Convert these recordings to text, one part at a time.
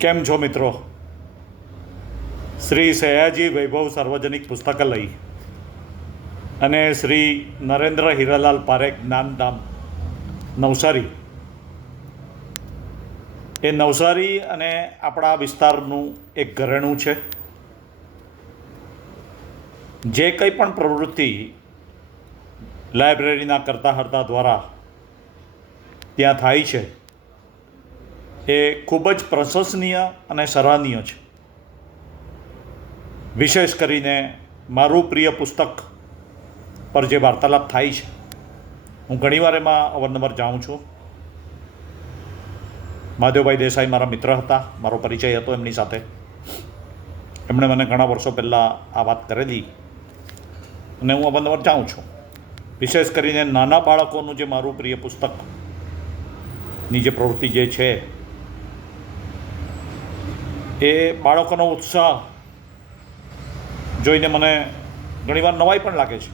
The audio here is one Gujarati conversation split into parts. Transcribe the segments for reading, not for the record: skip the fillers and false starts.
કેમ છો મિત્રો? શ્રી સયાજી વૈભવ સાર્વજનિક પુસ્તકાલય અને શ્રી નરેન્દ્ર હીરાલાલ પારેખ જ્ઞાનધામ નવસારી, એ નવસારી અને આપણા વિસ્તારનું એક ઘરેણું છે. જે કંઈ પણ પ્રવૃત્તિ લાઇબ્રેરીના કરતા હર્તા દ્વારા ત્યાં થાય છે એ ખૂબ જ પ્રશંસનીય અને સરાહનીય છે. વિશેષ કરીને મારું પ્રિય પુસ્તક પર જે વાર્તાલાપ થાય છે, હું ઘણીવાર એમાં અવારનવાર જાઉં છું. મહાદેવભાઈ દેસાઈ મારા મિત્ર હતા, મારો પરિચય હતો એમની સાથે. એમણે મને ઘણા વર્ષો પહેલાં આ વાત કરેલી અને હું અવારનવાર જાઉં છું. વિશેષ કરીને નાના બાળકોનું જે મારું પ્રિય પુસ્તકની જે પ્રવૃત્તિ જે છે એ બાળકોનો ઉત્સાહ જોઈને મને ઘણીવાર નવાઈ પણ લાગે છે.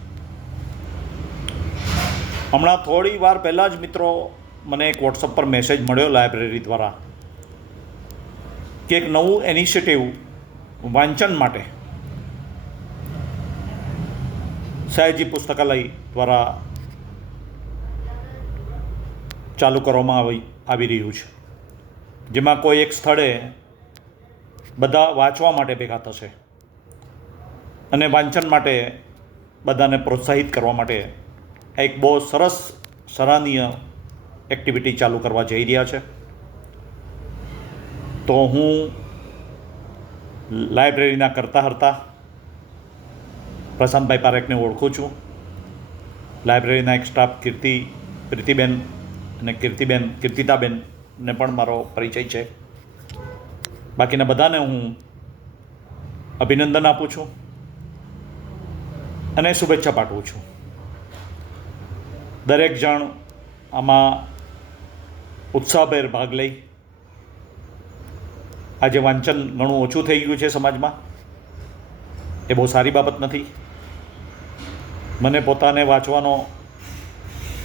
હમણાં થોડી વાર પહેલાં જ મિત્રો મને એક વોટ્સઅપ પર મેસેજ મળ્યો લાઇબ્રેરી દ્વારા કે એક નવું ઇનિશિયેટિવ વાંચન માટે સયાજી પુસ્તકાલય દ્વારા ચાલુ કરવામાં આવી રહ્યું છે, જેમાં કોઈ એક સ્થળે બધા વાંચવા માટે ભેગા થશે અને વાંચન માટે બધાને પ્રોત્સાહિત કરવા માટે એક બહુ સરસ સરાહનીય એક્ટિવિટી ચાલુ કરવા જઈ રહ્યા છે. તો હું લાઇબ્રેરીના કરતા હર્તા પ્રશાંતભાઈ પારેખને ઓળખું છું. લાઇબ્રેરીના એક સ્ટાફ પ્રીતિબેન અને કીર્તિતાબેનને પણ મારો પરિચય છે. બાકીના બધાને હું અભિનંદન આપું છું અને શુભેચ્છા પાઠવું છું. દરેક જણ આમાં ઉત્સાહભેર ભાગ લઈ. આજે વાંચન ઘણું ઓછું થઈ ગયું છે સમાજમાં, એ બહુ સારી બાબત નથી. મને પોતાને વાંચવાનો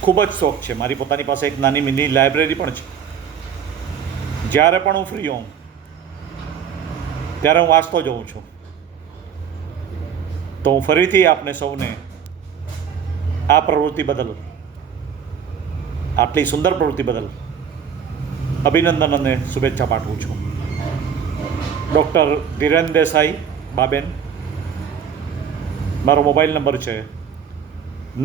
ખૂબ જ શોખ છે. મારી પોતાની પાસે એક નાની મિની લાઇબ્રેરી પણ છે. જ્યારે પણ હું ફ્રી હોઉં ત્યારે હું વાંચતો જઉં છું. તો હું ફરીથી આપને સૌને આ પ્રવૃત્તિ બદલ, આટલી સુંદર પ્રવૃત્તિ બદલ અભિનંદન અને શુભેચ્છા પાઠવું છું. ડૉક્ટર ધીરેન દેસાઈ બાબેન, મારો મોબાઈલ નંબર છે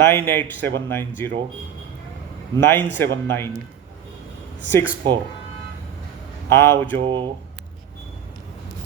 9879097964. આવજો.